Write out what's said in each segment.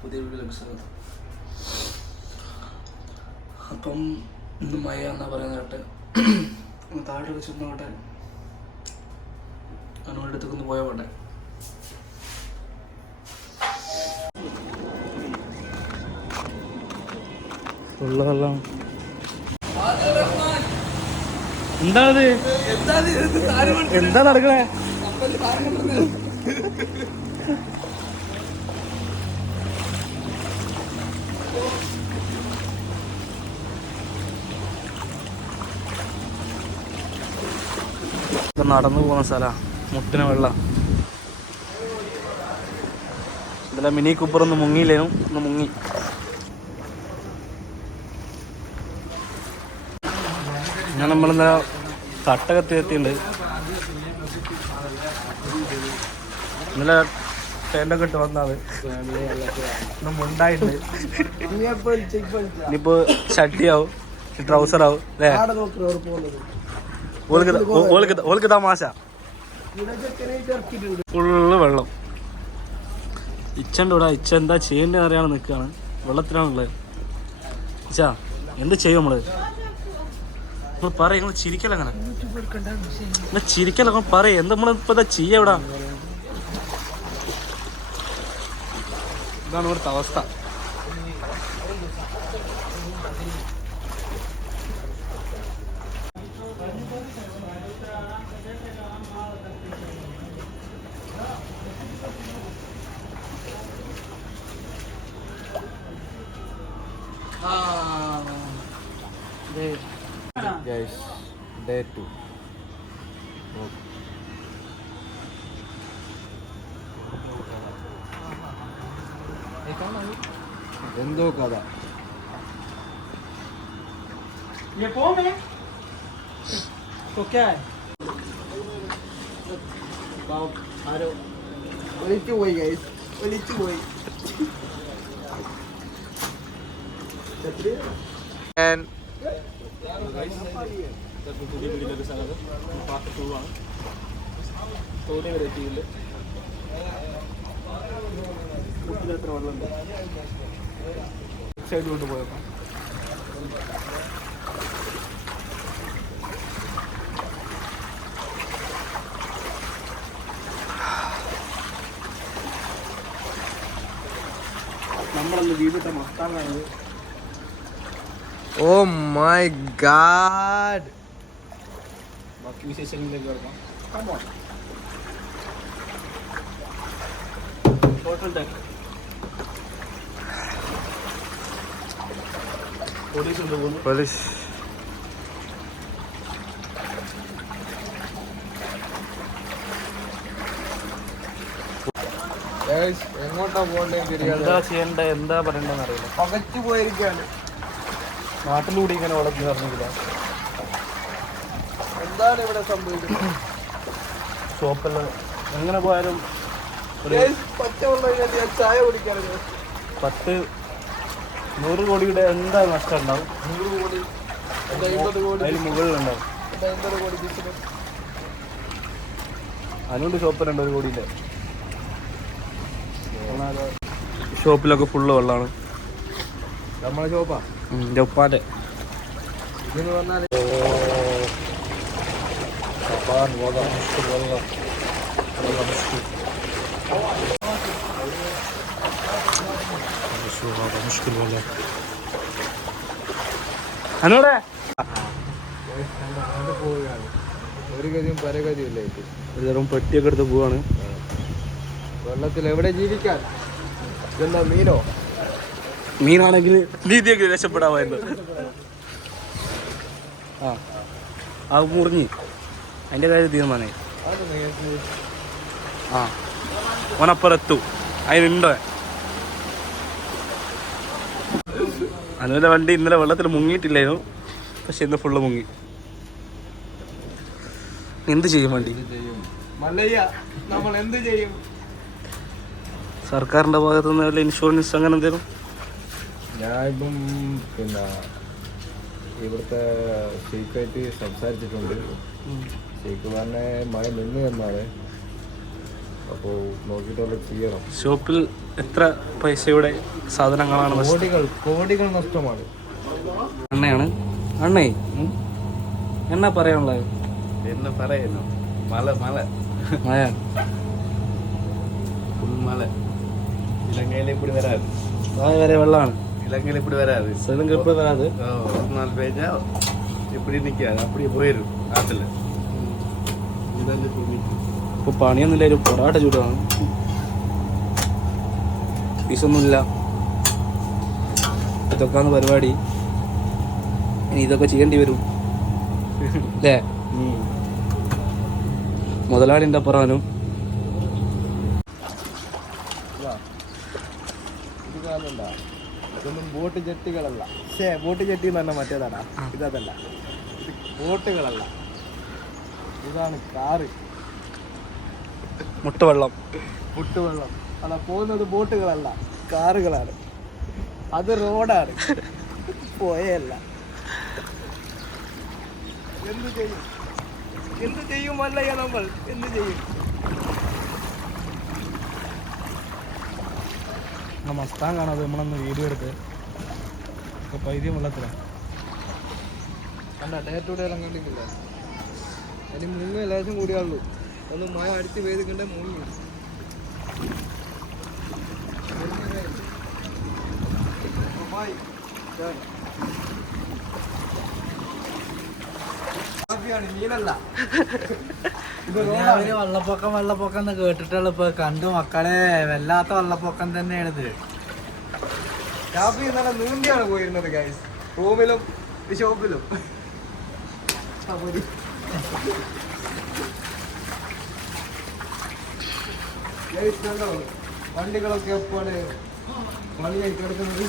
പുതിയ വീഡിയോയിലേക്ക് സ്വാഗതം. അപ്പം ഇന്ന് മഴ എന്നാ പറയുന്ന കേട്ടെ. താഴെ ചെന്നോട്ടെ, അവനോടെ അടുത്തേക്കൊന്ന് പോയാൽ പോട്ടെ. ഫുള്ള് വെള്ളം. എന്താണത്? എന്താ നടക്കണേ? നടന്നു പോകുന്ന സ്ഥലമാണ്, മുട്ടിന് വെള്ളം. ഇതിലെ മിനി കൂപ്പർ ഒന്ന് മുങ്ങിയില്ലേനും ഒന്ന് മുങ്ങി. ഞാൻ നമ്മളെന്താ തട്ടകത്തി എത്തിയിട്ടുണ്ട്. ഇന്നലെ ടെൻ്റൊക്കെ ഇട്ട് വന്നത് മുണ്ടായിട്ടുണ്ട്. ഇനിയിപ്പോ ഷട്ടിയാവും, ട്രൗസറാവും അല്ലേ? ഓൾക്ക് തമാശ. ഫുള്ള് വെള്ളം. ഇച്ചൻ്റെ കൂടെ ഇച്ച എന്താ ചെയ്യേണ്ടതെന്ന് അറിയാതെ നിൽക്കുകയാണ്. വെള്ളത്തിലാണുള്ളത്. ഇച്ചാ എന്ത് ചെയ്യും നമ്മള്? നിങ്ങൾ പറയും, നിങ്ങൾ ചിരിക്കല അങ്ങനെ. നിങ്ങൾ ചിരിക്കല പറയും. എന്താ നമ്മളിപ്പോ എന്താ ചെയ്യ എവിടാ? ഇതാണ് ഇവിടുത്തെ അവസ്ഥ. Guys, day 2. എന്തോ കഥ. ഒലിച്ചു പോയി ഗൈസ്, ഒലിച്ചു പോയി. പുതിയ വീഡിയോയിലേക്ക് സ്വാഗതം. പാർട്ട് 2 ആണ്. തോണി വരെ എത്തിയില്ല. എത്ര വെള്ളമുണ്ട് സൈഡ് കൊണ്ട് പോയപ്പോൾ. നമ്മളന്ന് വീട്ടിലത്തെ മസ്താനായത്. Oh my God. ബാക്കി വിശേഷങ്ങളിലേക്ക് കിടക്കാം. ടോട്ടൽ ടാങ്ക് പോലീസ് ഉണ്ട്. പോലീസ് എങ്ങോട്ടാ പോകണ്ടേ? എന്താ ചെയ്യണ്ട, എന്താ പറയണ്ടെന്ന് അറിയില്ല. പകച്ചു പോയിരിക്കാണ്. നാട്ടിലൂടെ ഇങ്ങനെ വളർന്നു പറഞ്ഞില്ല. എന്താണ് ഇവിടെ സംഭവിക്കുന്നത്? ഷോപ്പെല്ലാം എങ്ങനെ പോയാലും ചായ കുടിക്കാറുണ്ട്. 100 കോടിയുടെ എന്താ നഷ്ടം ഉണ്ടാവും? 100 കോടി അതിന് മുകളിലുണ്ടാവും. അതിനുണ്ട് ഷോപ്പ് 2 കോടിയില്ലേ. ഷോപ്പിലൊക്കെ ഫുള്ള് വെള്ളമാണ്. നമ്മളെ ഷോപ്പാ എൻ്റെ ഉപ്പാൻ്റെ. ഇതെന്ന് പറഞ്ഞാൽ അനോടെ ഒരു ഗതിയും പരഗതിയില്ല. ഒരു തരം പെട്ടിയൊക്കെ എടുത്ത് പോവാണ്. വെള്ളത്തിൽ എവിടെ ജീവിക്കാൻ? ഇതെന്താ മീനോ? മീനാണെങ്കിൽ നീതിയൊക്കെ രക്ഷപ്പെടാമായിരുന്നു. ആ മുറിഞ്ഞ് അതിൻ്റെ കാര്യം തീരുമാനമായി. ഓനപ്പുറത്തു അതിനുണ്ടോ? അനുവിൻ്റെ വണ്ടി ഇന്നലെ വെള്ളത്തിൽ മുങ്ങിയിട്ടില്ലായിരുന്നു, പക്ഷെ ഇന്ന് ഫുള്ള് മുങ്ങി. എന്ത് ചെയ്യും വണ്ടി? നമ്മൾ എന്ത് ചെയ്യും? സർക്കാരിൻ്റെ ഭാഗത്തു നിന്ന് വല്ല ഇൻഷുറൻസ് അങ്ങനെ എന്തെങ്കിലും? ഞാനിപ്പം പിന്നെ ഇവിടുത്തെ ഷെയ്ഖായിട്ട് സംസാരിച്ചിട്ടുണ്ട്. ഷെയ്ഖ് പറഞ്ഞ മഴ നിന്ന് എന്നാണ്. അപ്പോൾ നോക്കിയിട്ട് ചെയ്യണം. ഷോപ്പിൽ എത്ര പൈസയുടെ സാധനങ്ങളാണ്? കോടികൾ നഷ്ടമാണ്. അണ്ണയാണ്. അണ്ണേ എന്നാ പറയാനുള്ളത്? என்ன പറയുന്നു? മല മഴ മല ഇലങ്കയിൽ இப்படி വരാது. വരെ വെള്ളമാണ്. இலங்கையில் இப்படி வராது. ശ്രീലങ്ക ഇപ്പോൾ വരാത്. ஒரு நாள் பெய்ஞ்சா இப்படி நிற்காது, அப்படியே போயிடும் ஆற்றுல. ഇപ്പോൾ പണിയൊന്നുമില്ല, ഒരു പൊറാട്ട ചൂടാണ്. ഫീസൊന്നുമില്ല. ഇതൊക്കെയാണ് പരിപാടി. ഇനി ഇതൊക്കെ ചെയ്യേണ്ടി വരും അല്ലേ? മുതലാളിൻ്റെ അപ്പുറാനും ഇതൊന്നും ബോട്ട് ജെട്ടികളല്ല. ബോട്ട് ജെട്ടി എന്ന് പറഞ്ഞാൽ മറ്റേതാടാ, ഇതല്ല. ഇത് ബോട്ടുകളല്ല, ഇതാണ് കാറ്. മുട്ടുവെള്ളം അല്ല, പോകുന്നത് ബോട്ടുകളല്ല, കാറുകളാണ്. അത് റോഡാണ്, പോയല്ല. എന്ത് ചെയ്യും അല്ലയ്യ, നമ്മൾ എന്ത് ചെയ്യും? മസ്താൻ കാണാതെ നമ്മളൊന്ന് വീഡിയോ എടുത്ത് പൈദ്യം വെള്ളത്തിലാണ്. അല്ല, ഡേ ടു ഡേ എല്ലാം കണ്ടിട്ടില്ല. അതിന് മുങ്ങ ലേശം കൂടിയുള്ളൂ. ഒന്ന് മഴ അടിച്ച് പെയ്തിക്കണ്ടേ മുങ്ങി. മീനല്ല, വെള്ളപ്പൊക്കം എന്ന് കേട്ടിട്ടുള്ള ഇപ്പൊ കണ്ടു മക്കളെ. വല്ലാത്ത വെള്ളപ്പൊക്കം തന്നെയാണിത്. ഷാപ്പി നല്ല നീണ്ടിയാണ് പോയിരുന്നത് ഗൈസ്, റൂമിലും ഷോപ്പിലും. വണ്ടികളൊക്കെ എപ്പോഴാണ് പണിയായി കിടക്കുന്നത്.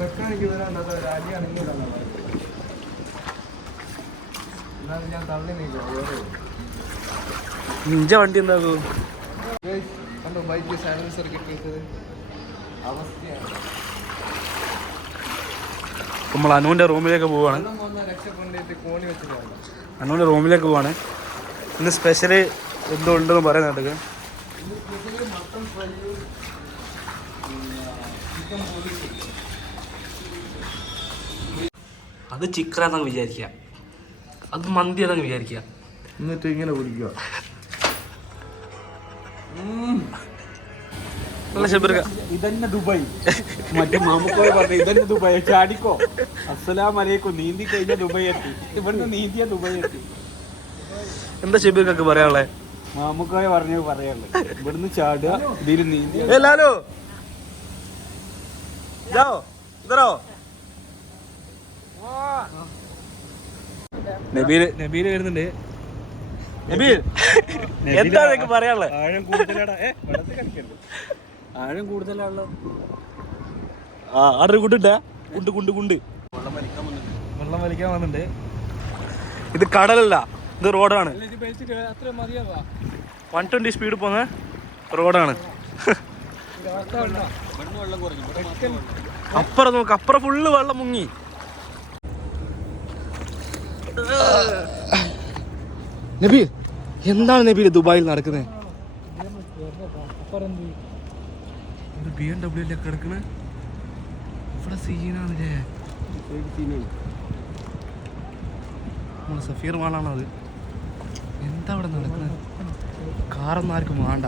മെക്കാനിക്ക് വരാൻ അടിയാണെങ്കിൽ എന്നാലും ഞാൻ തള്ളി നീക്കാം. നിഞ്ച വണ്ടി എന്താകും? കണ്ടോ ബൈക്ക് സൈലൻസർ കിട്ടിയത് അവസ്ഥയാണ്. നമ്മൾ അനുവിൻ്റെ റൂമിലേക്ക് പോവാണ്. രക്ഷപ്പെട്ടിട്ട് കോണി വെച്ച് പോകണം. അനുവിൻ്റെ റൂമിലേക്ക് പോവാണ്. ഇന്ന് സ്പെഷ്യല് എന്തോ ഉണ്ടെന്ന് പറയുന്ന കേട്ടത്. Mutton fry, chicken police. അത് ചിക്കനാണെന്ന് വിചാരിക്കുക, അത് മന്തി ആണെന്ന് വിചാരിക്കുക. എന്നിട്ട് ഇങ്ങനെ കുടിക്കുക. ഇതന്നെ ദുബായ്. മറ്റേ മാമുക്കോയെ പറഞ്ഞു ഇതന്നെ ദുബായ്, ചാടിക്കോ. അസ്സലാമലൈക്കും. നീന്തി കഴിഞ്ഞ ദുബായ് എത്തി. ഇവിടുന്ന് നീന്തിയ ദുബായ് എത്തി. എന്താ ഷെബീർക്കൊക്കെ പറയാനുള്ളേ? മാമുക്കോയെ പറഞ്ഞു പറയാനുള്ളത് ഇവിടുന്ന് ചാടുക, ഇതിൽ നീന്തി. നബീൽ വരുന്നുണ്ട്. നബീൽ എന്താ പറയാനുള്ളത്? ആഴം കൂടുതലാടാ. ആഴം കൂടുതലാണല്ലോ. ആടൊരു കുണ്ടിട്ടാ, കുണ്ട് വെള്ളം വലിക്കാൻ വന്നിട്ടുണ്ട്. ഇത് കടലല്ല, ഇത് റോഡാണ്. അത്ര മതിയാവാ. 120 സ്പീഡ് പോകുന്ന റോഡാണ്. അപ്പുറം നോക്ക്, അപ്പുറം ഫുള്ള് വെള്ളം മുങ്ങി. നബീൽ എന്താണ് നബീൽ ദുബായിൽ നടക്കുന്നത്? BMW കിടക്കണേ ഇവിടെ സീനാണല്ലേ. സഫീർ മാളാണ് അത്. എന്താ അവിടെ നടക്കുന്നത്? കാറൊന്നും ആർക്കും വേണ്ട.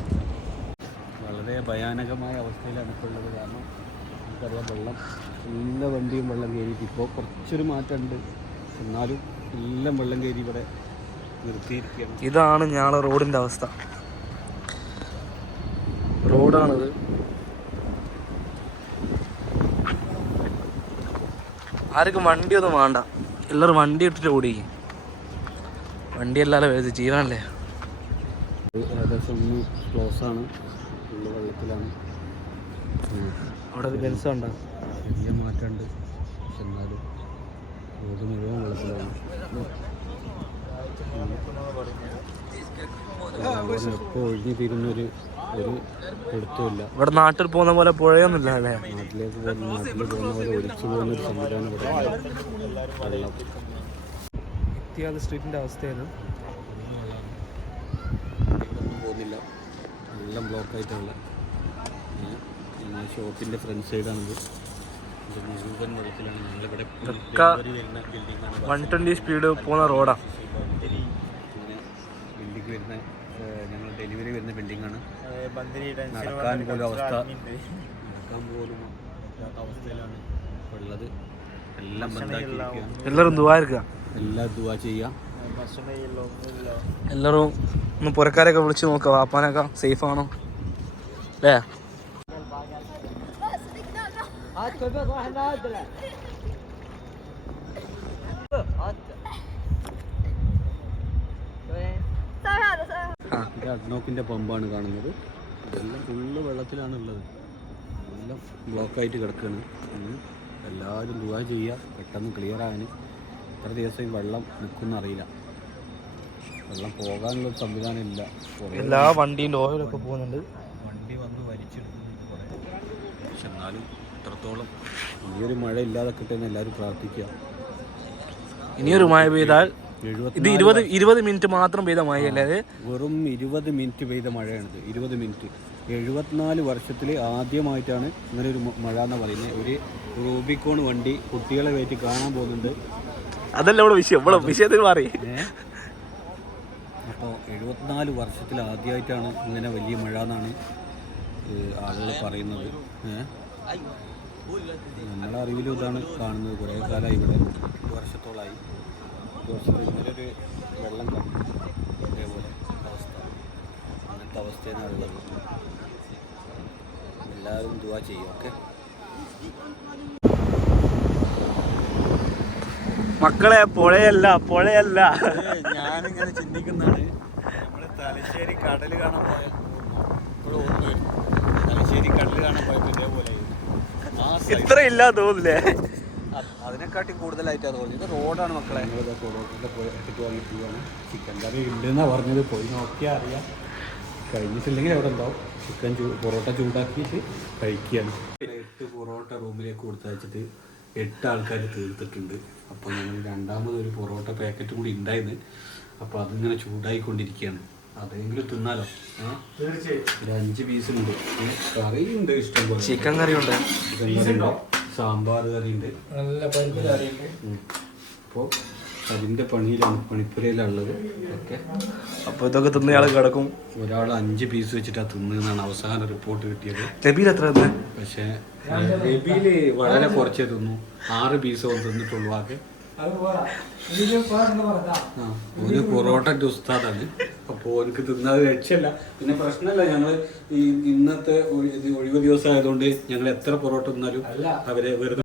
വളരെ ഭയാനകമായ അവസ്ഥയിലാണ് ഇപ്പോൾ ഉള്ളത്. കാരണം നമുക്കറിയാം, വെള്ളം എല്ലാ വണ്ടിയും വെള്ളം കയറിയിട്ട് ഇപ്പോൾ കുറച്ചൊരു മാറ്റമുണ്ട്. എന്നാലും എല്ലാം വെള്ളം കയറി ഇവിടെ നിർത്തിയിരിക്കുകയാണ്. ഇതാണ് ഞങ്ങളുടെ റോഡിൻ്റെ അവസ്ഥ. റോഡാണിത്. ആർക്കും വണ്ടിയൊന്നും വേണ്ട, എല്ലാവരും വണ്ടി ഇട്ടിട്ട് ഓടിക്കും. വണ്ടി അല്ലാതെ ജീവനല്ലേ. ഏകദേശം ഒന്ന് ക്ലോസ് ആണ്, ഉള്ള വെള്ളത്തിലാണ്. അവിടെ ഒരു ബെൻസ് ഉണ്ടോ? ചെറിയ മാറ്റമുണ്ട്, പക്ഷെ എന്നാലും റോഡ് മുഴുവൻ വെള്ളത്തിലാണ്. എപ്പോൾ ഒഴിഞ്ഞു തീരുന്നൊരു എടുത്തുമില്ല. ഇവിടെ നാട്ടിൽ പോകുന്ന പോലെ പുഴയൊന്നുമില്ല അല്ലേ? നാട്ടിൽ പോകുന്ന പോലെ ഒലിച്ചു പോകുന്നൊരു സംവിധാനം ഇവിടെ വെള്ളം. ഇത്തിയാദ് സ്ട്രീറ്റിൻ്റെ അവസ്ഥയാണ്. എല്ലാം ബ്ലോക്കായിട്ടുള്ള ഞങ്ങൾ ഷോപ്പിൻ്റെ ഫ്രണ്ട് സൈഡാണിത്. ഇത് മുഴുവൻ വെള്ളത്തിലാണ്. ഞങ്ങളിവിടെ വരുന്ന ബിൽഡിങ്ങാണ്. 120 സ്പീഡ് പോകുന്ന റോഡാണ്. അങ്ങനെ ബിൽഡിംഗ് വരുന്ന ഞങ്ങൾ ഡെലിവറി വരുന്ന ബിൽഡിങ്ങാണ്. നടക്കാൻ പോലും ഇല്ലാത്ത അവസ്ഥയിലാണ് ഇപ്പോൾ ഉള്ളത്. എല്ലാം ബന്ധാക്കിയിരിക്കുകയാണ്. എല്ലാവരും ദുആ ഇരിക്കുക. എല്ലാം ദുആ ചെയ്യാം. എല്ലാവരും ഒന്ന് പുരക്കാരൊക്കെ വിളിച്ച് നോക്കുക, വാപ്പാനൊക്കെ സേഫ് ആണോ അല്ലേ? ഇത് അഡ്നോക്കിൻ്റെ പമ്പാണ് കാണുന്നത്. ഇതെല്ലാം ഫുള്ള് വെള്ളത്തിലാണ് ഉള്ളത്. എല്ലാം ബ്ലോക്കായിട്ട് കിടക്കുകയാണ്. എല്ലാവരും ദുആ ചെയ്യുക പെട്ടെന്ന് ക്ലിയർ ആകാൻ. എത്ര ദിവസം ഈ വെള്ളം നിൽക്കുമെന്ന് അറിയില്ല. വെള്ളം പോകാനുള്ള സംവിധാനം ഇല്ല. എല്ലാ വണ്ടീൻ്റെ ഓയിലൊക്കെ പോകുന്നുണ്ട്. വണ്ടി വന്ന് വലിച്ചെടുക്കുന്നുണ്ട് കുറേ. പക്ഷെ എന്നാലും ഇത്രത്തോളം ഇനിയൊരു മഴ ഇല്ലാതെ കിട്ടുമെന്ന് എല്ലാവരും പ്രാർത്ഥിക്കുക. ഇനിയൊരു മഴ പെയ്താൽ ഇത് 20 മിനിറ്റ് മാത്രം പെയ്ത മഴയല്ലേ അത്? വെറും 20 മിനിറ്റ് പെയ്ത മഴയാണിത്. 20 മിനിറ്റ് 74 വർഷത്തിൽ ആദ്യമായിട്ടാണ് ഇങ്ങനെ ഒരു മഴ എന്ന് പറയുന്നത്. ഒരു റൂബിക്കോൺ വണ്ടി കുട്ടികളെ കയറ്റി കാണാൻ പോകുന്നുണ്ട്. അതല്ല ഇവിടെ വിഷയം. ഇവിടെ വിഷയത്തിൽ മാറി. അപ്പോൾ 74 വർഷത്തിൽ ആദ്യമായിട്ടാണ് ഇങ്ങനെ വലിയ മഴ എന്നാണ് ആളുകൾ പറയുന്നത്. നമ്മുടെ അറിവിലും ഇതാണ് കാണുന്നത്. കുറേ കാലമായി ഇവിടെ 2 വർഷത്തോളമായി. 2 വർഷത്തിൽ ഇങ്ങനെ ഒരു വെള്ളം കണ്ടു. ഇതേപോലെ അവസ്ഥ, അങ്ങനത്തെ അവസ്ഥയാണ് ഉള്ളത്. എല്ലാവരും ദുആ ചെയ്യും. ഓക്കെ മക്കളെ, പുഴയല്ല പുഴയല്ല. ഞാനിങ്ങനെ ചിന്തിക്കുന്നതാണ്, നമ്മൾ തലശ്ശേരി കടൽ കാണാൻ പോയ ഇപ്പോഴും ഓർമ്മ വരും. തലശ്ശേരി കടൽ കാണാൻ പോയപ്പോൾ ഇതേപോലെ ഇത്ര ഇല്ല തോന്നില്ലേ? അതിനെക്കാട്ടി കൂടുതലായിട്ടാണ് തോന്നുന്നത്. ഇത് റോഡാണ് മക്കളെ. ഞങ്ങളിത് പൊറോട്ടൻ്റെ പോയിട്ട് വാങ്ങി പോവാണ്. ചിക്കൻ കറി ഉണ്ടെന്നാണ് പറഞ്ഞത്. പോയി നോക്കിയാൽ അറിയാം. കഴിഞ്ഞിട്ടില്ലെങ്കിൽ അവിടെ ഉണ്ടാവും. പൊറോട്ട ചൂടാക്കിയിട്ട് കഴിക്കുകയാണ്. 8 പൊറോട്ട റൂമിലേക്ക് കൊടുത്തയച്ചിട്ട് 8 ആൾക്കാർ തീർത്തിട്ടുണ്ട്. അപ്പോൾ ഞങ്ങൾ രണ്ടാമതൊരു പൊറോട്ട പാക്കറ്റ് കൂടി ഉണ്ടായിരുന്നു. അപ്പോൾ അതിങ്ങനെ ചൂടായിക്കൊണ്ടിരിക്കുകയാണ്. അതെങ്കിലും തിന്നാലോ? ഒരു 5 പീസുണ്ട്. കറിയുണ്ട് ഇഷ്ടംപോലെ. ചിക്കൻ കറി ഉണ്ട്, ചിക്കൻ കറി ഉണ്ട്, സാമ്പാർ കറിയുണ്ട്, നല്ല പരിപ്പ് കറിയുണ്ട്. അപ്പോൾ അതിൻ്റെ പണിപ്പുരയിലുള്ളത്. ഓക്കെ, അപ്പോൾ ഇതൊക്കെ തിന്നയാൾ കിടക്കും. ഒരാൾ 5 പീസ് വെച്ചിട്ടാണ് തിന്നതെന്നാണ് അവസാന റിപ്പോർട്ട് കിട്ടിയത്. നബീൽ എത്ര തിന്ന്? പക്ഷേ നബീല് വളരെ കുറച്ചേ തിന്നു. 6 പീസോ തിന്നിട്ടുള്ളൂ. ആകെ ഒരു പൊറോട്ടൻ്റെ ഉസ്താദാണ്. അപ്പോൾ എനിക്ക് തിന്നത് രക്ഷയില്ല. പിന്നെ പ്രശ്നമല്ല, ഞങ്ങൾ ഈ ഇന്നത്തെ ഒഴിവ് ദിവസം ആയതുകൊണ്ട് ഞങ്ങൾ എത്ര പൊറോട്ട തിന്നാലും അവരെ വെറുതെ